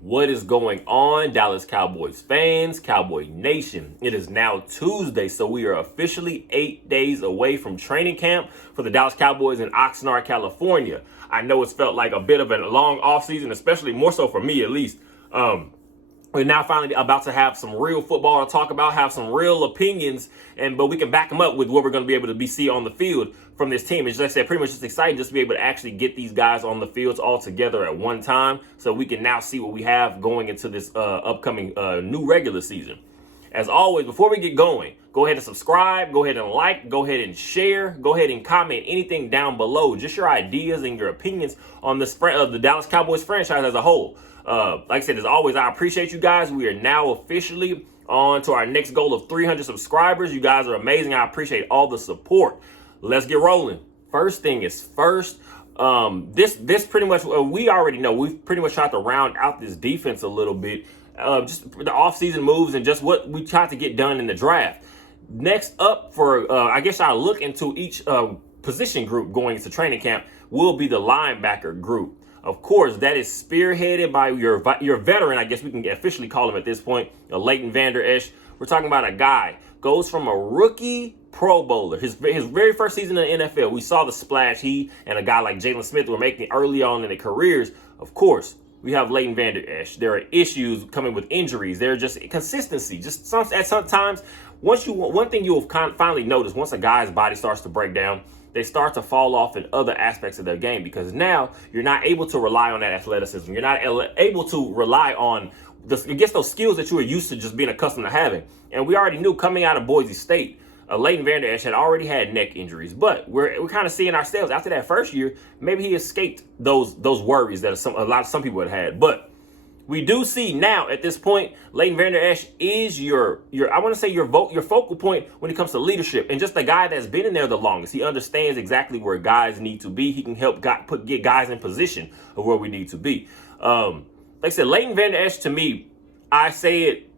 What is going on, Dallas Cowboys fans, Cowboy Nation? It is now Tuesday, so we are officially 8 days away from training camp for the Dallas Cowboys in Oxnard, California. I know it's felt like a bit of a long offseason, especially more so for me at least. We're now finally about to have some real football to talk about, have some real opinions, but we can back them up with what we're going to be able to see on the field from this team. It's, like I said, pretty much just exciting just to be able to actually get these guys on the fields all together at one time, so we can now see what we have going into this upcoming new regular season. As always, before we get going, go ahead and subscribe, go ahead and like, go ahead and share, go ahead and comment anything down below, just your ideas and your opinions on this the Dallas Cowboys franchise as a whole. Like I said, as always, I appreciate you guys. We are now officially on to our next goal of 300 subscribers. You guys are amazing. I appreciate all the support. Let's get rolling. First thing is first. This pretty much, we already know, we've pretty much tried to round out this defense a little bit. Just the offseason moves and just what we tried to get done in the draft. Next up for, I guess I'll look into each position group going into training camp will be the linebacker group. Of course, that is spearheaded by your veteran, I guess we can officially call him at this point, Leighton Vander Esch. We're talking about a guy, goes from a rookie Pro Bowler. His very first season in the NFL, we saw the splash he and a guy like Jalen Smith were making early on in their careers. Of course, we have Leighton Vander Esch. There are issues coming with injuries. There are just consistency. Just at sometimes, one thing you'll finally notice once a guy's body starts to break down, they start to fall off in other aspects of their game, because now you're not able to rely on that athleticism. You're not able to rely on those skills that you are used to just being accustomed to having. And we already knew coming out of Boise State, Leighton Vander Esch had already had neck injuries, but we're kind of seeing ourselves after that first year, maybe he escaped those worries that some people had. But we do see now at this point, Leighton Vander Esch is your I want to say your focal point when it comes to leadership, and just the guy that's been in there the longest. He understands exactly where guys need to be. He can help get guys in position of where we need to be. Like I said, Leighton Vander Esch, to me, I say it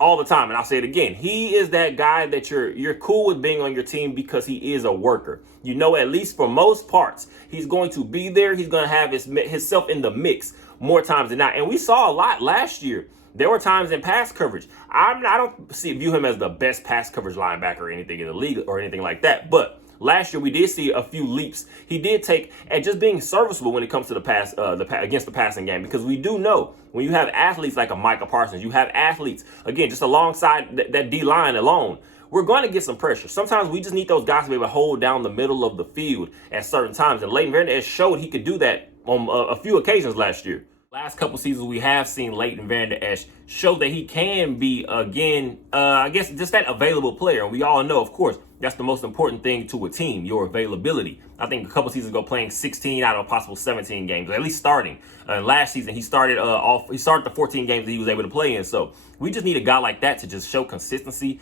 all the time, and I'll say it again. He is that guy that you're cool with being on your team because he is a worker. You know, at least for most parts, he's going to be there. He's going to have himself in the mix more times than not. And we saw a lot last year. There were times in pass coverage. I don't view him as the best pass coverage linebacker or anything in the league or anything like that. But last year we did see a few leaps he did take at just being serviceable when it comes to the pass, against the passing game. Because we do know when you have athletes like a Micah Parsons, you have athletes again just alongside that D line alone, we're going to get some pressure. Sometimes we just need those guys to be able to hold down the middle of the field at certain times. And Leighton Vander Esch showed he could do that on a few occasions last year. Last couple seasons, we have seen Leighton Vander Esch show that he can be, again, I guess, just that available player. And we all know, of course, that's the most important thing to a team, your availability. I think a couple seasons ago, playing 16 out of a possible 17 games, at least starting. Last season, he started the 14 games that he was able to play in. So we just need a guy like that to just show consistency,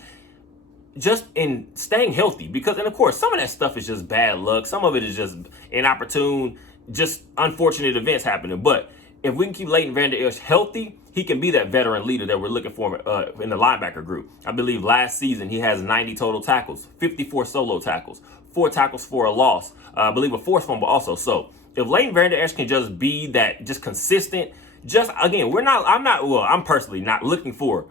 just in staying healthy. Because, and of course, some of that stuff is just bad luck. Some of it is just inopportune, just unfortunate events happening. But if we can keep Leighton Vander Esch healthy, he can be that veteran leader that we're looking for in the linebacker group. I believe last season he has 90 total tackles, 54 solo tackles, 4 tackles for a loss, I believe a forced fumble also. So if Leighton Vander Esch can just be that, just consistent, just again, I'm personally not looking for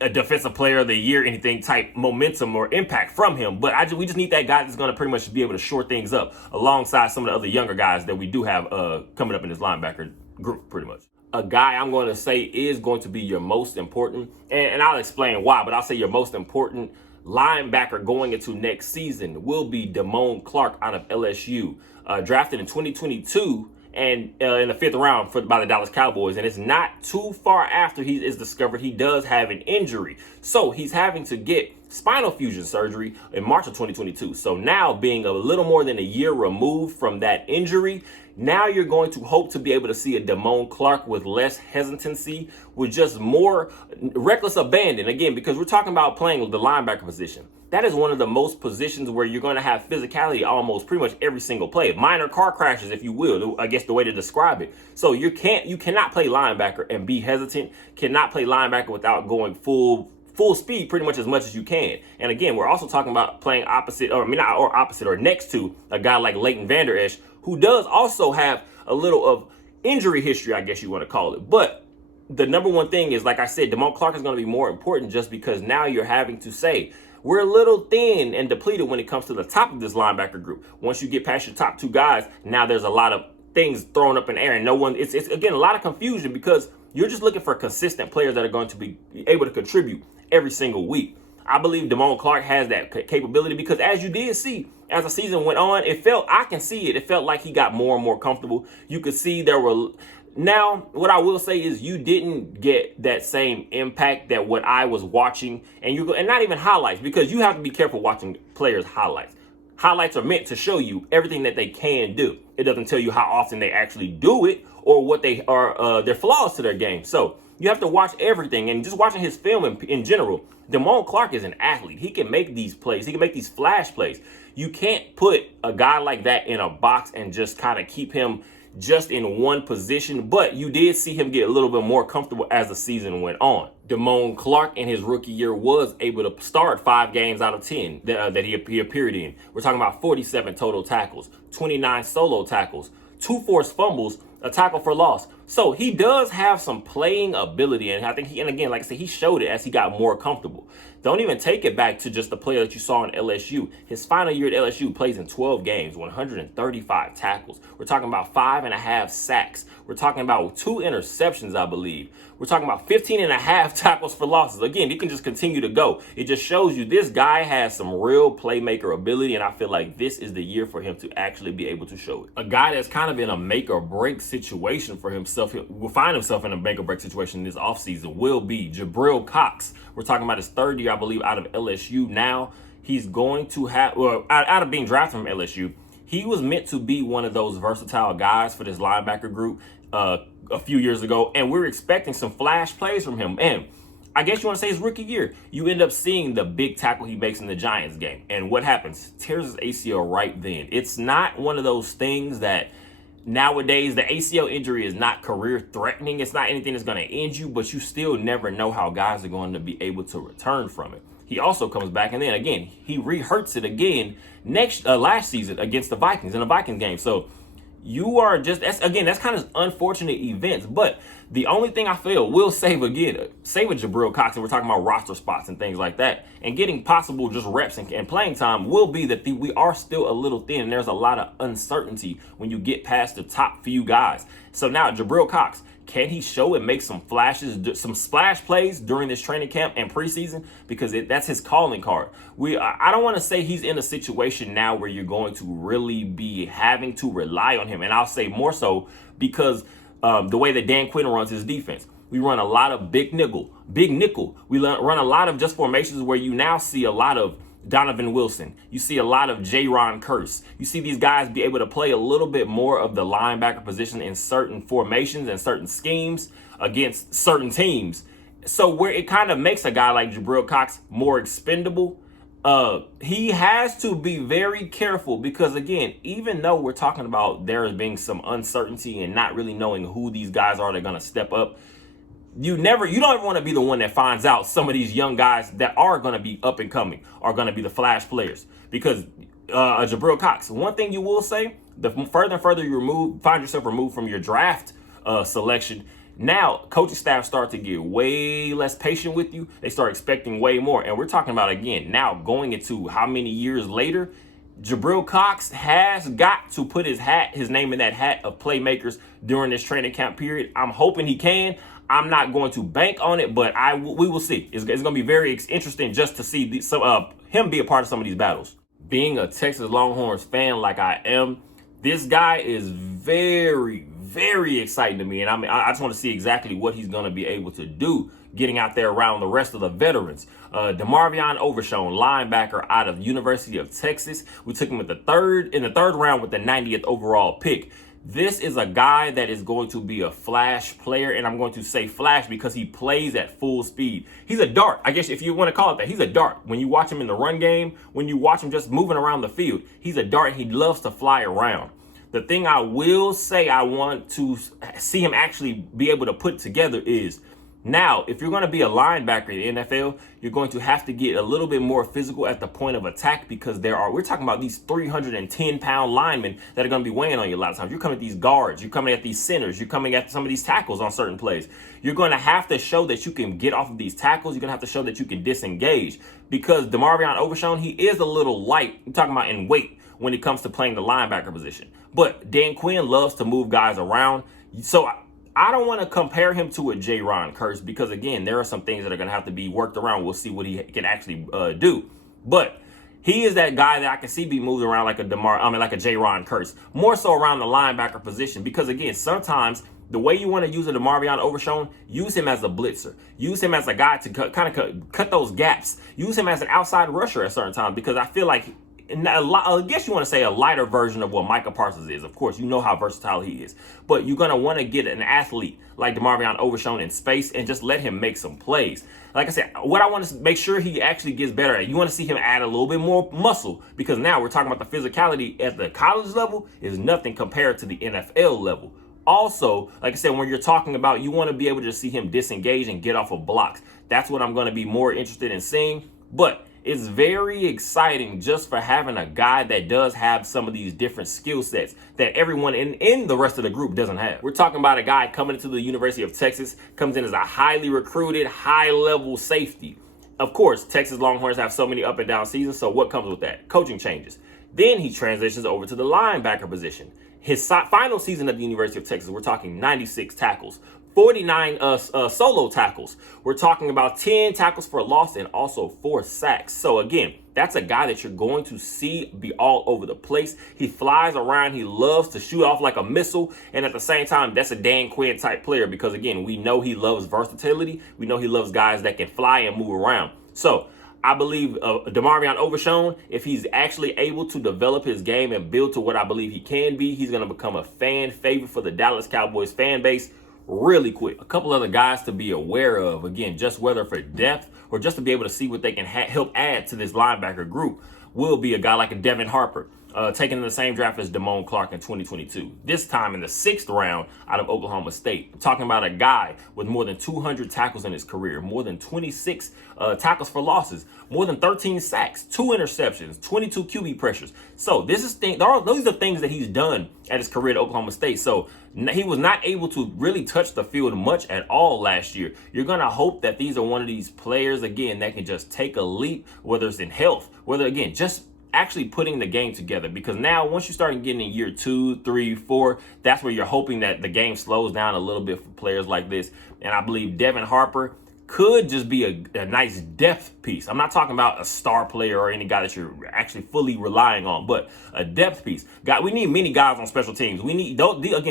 a defensive player of the year, anything type momentum or impact from him. But we just need that guy that's going to pretty much be able to shore things up alongside some of the other younger guys that we do have coming up in this linebacker group, pretty much. A guy I'm going to say is going to be your most important, and I'll explain why, but I'll say your most important linebacker going into next season will be Damone Clark out of LSU, drafted in 2022 and in the 5th round by the Dallas Cowboys. And it's not too far after he is discovered he does have an injury. So he's having to get spinal fusion surgery in March of 2022. So now, being a little more than a year removed from that injury, now you're going to hope to be able to see a Damone Clark with less hesitancy, with just more reckless abandon. Again, because we're talking about playing the linebacker position. That is one of the most positions where you're going to have physicality almost pretty much every single play. Minor car crashes, if you will, I guess the way to describe it. So you cannot play linebacker and be hesitant. Cannot play linebacker without going full full speed pretty much as you can. And again, we're also talking about playing opposite, or I mean, not or opposite, or next to a guy like Leighton Vander Esch, who does also have a little of injury history, I guess you want to call it. But the number one thing is, like I said, Damone Clark is going to be more important just because now you're having to say, we're a little thin and depleted when it comes to the top of this linebacker group. Once you get past your top two guys, now there's a lot of things thrown up in the air, and it's again a lot of confusion because you're just looking for consistent players that are going to be able to contribute every single week. I believe Damone Clark has that capability because, as you did see, as the season went on, it felt like he got more and more comfortable. You could see there were. Now, what I will say is you didn't get that same impact that what I was watching, and not even highlights, because you have to be careful watching players' highlights. Highlights are meant to show you everything that they can do. It doesn't tell you how often they actually do it or what they are their flaws to their game. So you have to watch everything, and just watching his film in general. Damone Clark is an athlete. He can make these plays. He can make these flash plays. You can't put a guy like that in a box and just kind of keep him just in one position, but you did see him get a little bit more comfortable as the season went on. Damone Clark in his rookie year was able to start 5 games out of 10 that he appeared in. We're talking about 47 total tackles, 29 solo tackles, 2 forced fumbles, a tackle for loss. So he does have some playing ability, and I think again, like I said, he showed it as he got more comfortable. Don't even take it back to just the player that you saw in LSU. His final year at LSU plays in 12 games, 135 tackles. We're talking about 5.5 sacks. We're talking about 2 interceptions, I believe. We're talking about 15.5 tackles for losses. Again, it can just continue to go. It just shows you this guy has some real playmaker ability, and I feel like this is the year for him to actually be able to show it. A guy that's kind of in a make or break situation for himself, will find himself in a make or break situation this offseason, will be Jabril Cox. We're talking about his 3rd year, I believe, out of LSU. Now he's going to have, well, out of being drafted from LSU, he was meant to be one of those versatile guys for this linebacker group a few years ago, and we're expecting some flash plays from him. And I guess you want to say his rookie year, you end up seeing the big tackle he makes in the Giants game. And what happens? Tears his ACL right then. It's not one of those things that nowadays, the ACL injury is not career threatening. It's not anything that's going to end you, but you still never know how guys are going to be able to return from it. He also comes back, and then again, he re-hurts it again last season against the Vikings in a Vikings game. So you are just, that's kind of unfortunate events. But the only thing I feel will save a Jabril Cox, and we're talking about roster spots and things like that, and getting possible just reps and playing time, will be that we are still a little thin, and there's a lot of uncertainty when you get past the top few guys. So now Jabril Cox, can he show and make some flashes, some splash plays during this training camp and preseason? Because that's his calling card. I don't want to say he's in a situation now where you're going to really be having to rely on him. And I'll say more so because the way that Dan Quinn runs his defense. We run a lot of big nickel. We run a lot of just formations where you now see a lot of Donovan Wilson. You see a lot of Jaron Curse. You see these guys be able to play a little bit more of the linebacker position in certain formations and certain schemes against certain teams. So where it kind of makes a guy like Jabril Cox more expendable, he has to be very careful because, again, even though we're talking about there being some uncertainty and not really knowing who these guys are that are going to step up, you don't ever want to be the one that finds out some of these young guys that are going to be up and coming are going to be the flash players. Because Jabril Cox, one thing you will say, the further and further you find yourself removed from your draft selection, now coaching staff start to get way less patient with you. They start expecting way more. And we're talking about, again, now going into how many years later, Jabril Cox has got to put his name in that hat of playmakers during this training camp period. I'm hoping he can. I'm not going to bank on it, but we will see. It's going to be very interesting just to see him be a part of some of these battles. Being a Texas Longhorns fan like I am, this guy is very, very exciting to me. And I just want to see exactly what he's going to be able to do getting out there around the rest of the veterans. DeMarvion Overshown, linebacker out of University of Texas. We took him in the third round with the 90th overall pick. This is a guy that is going to be a flash player, and I'm going to say flash because he plays at full speed. He's a dart, I guess if you want to call it that. He's a dart. When you watch him in the run game, when you watch him just moving around the field, he's a dart. He loves to fly around. The thing I will say I want to see him actually be able to put together is Now, if you're going to be a linebacker in the NFL, you're going to have to get a little bit more physical at the point of attack because we're talking about these 310-pound linemen that are going to be weighing on you a lot of times. You're coming at these guards, you're coming at these centers, you're coming at some of these tackles on certain plays. You're going to have to show that you can get off of these tackles. You're going to have to show that you can disengage because DeMarvion Overshown, he is a little light. I'm talking about in weight when it comes to playing the linebacker position. But Dan Quinn loves to move guys around. So I don't want to compare him to a J-Ron Curse because, again, there are some things that are going to have to be worked around. We'll see what he can actually do. But he is that guy that I can see be moved around like a J-Ron Curse, more so around the linebacker position because, again, sometimes the way you want to use a DeMarvion Overshown, use him as a blitzer. Use him as a guy to cut those gaps. Use him as an outside rusher at certain times because I feel like I guess you want to say a lighter version of what Micah Parsons is. Of course, you know how versatile he is. But you're going to want to get an athlete like DeMarvion Overshown in space and just let him make some plays. Like I said, what I want to make sure he actually gets better at, you want to see him add a little bit more muscle because now we're talking about the physicality at the college level is nothing compared to the NFL level. Also, like I said, when you're talking about you want to be able to see him disengage and get off of blocks. That's what I'm going to be more interested in seeing. But it's very exciting just for having a guy that does have some of these different skill sets that everyone in the rest of the group doesn't have. We're talking about a guy coming into the University of Texas, comes in as a highly recruited, high-level safety. Of course, Texas Longhorns have so many up and down seasons, so what comes with that? Coaching changes. Then he transitions over to the linebacker position. His final season at the University of Texas, we're talking 96 tackles, 49 solo tackles. We're talking about 10 tackles for loss and also 4 sacks. So again, that's a guy that you're going to see be all over the place. He flies around. He loves to shoot off like a missile. And at the same time, that's a Dan Quinn type player because, again, we know he loves versatility. We know he loves guys that can fly and move around. So I believe DeMarvion Overshown, if he's actually able to develop his game and build to what I believe he can be, he's going to become a fan favorite for the Dallas Cowboys fan base really quick. A couple other guys to be aware of, again, just whether for depth or just to be able to see what they can help add to this linebacker group, will be a guy like a Devin Harper, taken in the same draft as Damone Clark in 2022. This time in the 6th round out of Oklahoma State. I'm talking about a guy with more than 200 tackles in his career, more than 26 tackles for losses, more than 13 sacks, 2 interceptions, 22 QB pressures. So those are things that he's done at his career at Oklahoma State. So he was not able to really touch the field much at all last year. You're going to hope that these are one of these players, again, that can just take a leap, whether it's in health, whether, again, just actually putting the game together. Because now once you start getting in year 2, 3, 4, that's where you're hoping that the game slows down a little bit for players like this. And I believe Devin Harper could just be a nice depth piece. I'm not talking about a star player or any guy that you're actually fully relying on, but a depth piece. We need many guys on special teams. Again,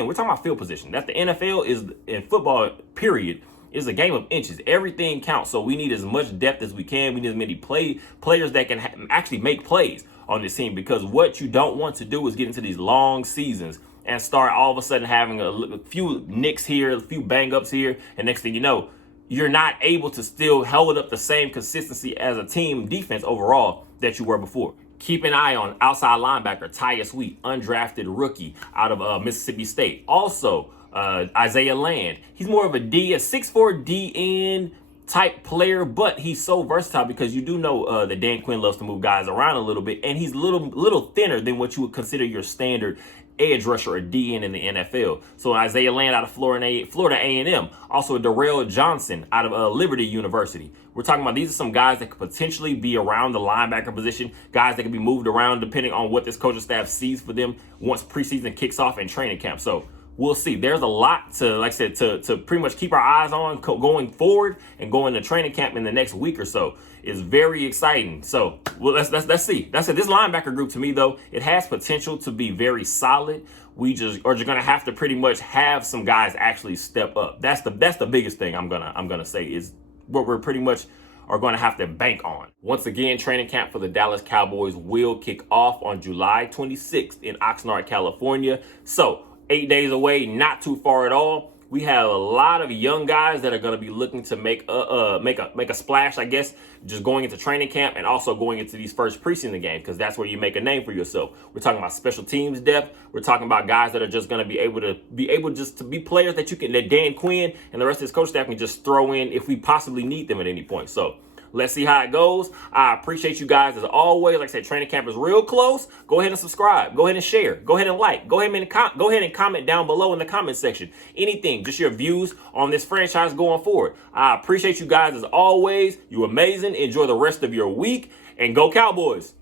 we're talking about field position. That the NFL is, in football, period, is a game of inches. Everything counts. So we need as much depth as we can. We need as many players that can actually make plays on this team, because what you don't want to do is get into these long seasons and start all of a sudden having a few nicks here, a few bang-ups here, and next thing you know, you're not able to still hold up the same consistency as a team defense overall that you were before. Keep an eye on outside linebacker Tyus Wheat, undrafted rookie out of Mississippi State. Also, Isaiah Land. He's more of a 6'4" DN type player, but he's so versatile because you do know that Dan Quinn loves to move guys around a little bit, and he's a little thinner than what you would consider your standard edge rusher or DN in the NFL. So Isaiah Land out of Florida A&M. Also Darrell Johnson out of Liberty University. We're talking about these are some guys that could potentially be around the linebacker position, guys that can be moved around depending on what this coaching staff sees for them once preseason kicks off and training camp. So we'll see. There's a lot to, like I said, to pretty much keep our eyes on going forward and going to training camp in the next week or so. It's very exciting. So well, let's see. That's it. This linebacker group, to me, though, it has potential to be very solid. We just are going to have to pretty much have some guys actually step up. That's the biggest thing I'm gonna say is what we're pretty much are going to have to bank on. Once again, training camp for the Dallas Cowboys will kick off on July 26th in Oxnard, California. So 8 days away, not too far at all. We have a lot of young guys that are going to be looking to make a splash, I guess, just going into training camp and also going into these first preseason games, because that's where you make a name for yourself. We're talking about special teams depth. We're talking about guys that are just going to be able just to be players that that Dan Quinn and the rest of his coach staff can just throw in if we possibly need them at any point. So let's see how it goes. I appreciate you guys as always. Like I said, training camp is real close. Go ahead and subscribe. Go ahead and share. Go ahead and like. Go ahead and comment down below in the comment section. Anything, just your views on this franchise going forward. I appreciate you guys as always. You're amazing. Enjoy the rest of your week and go Cowboys.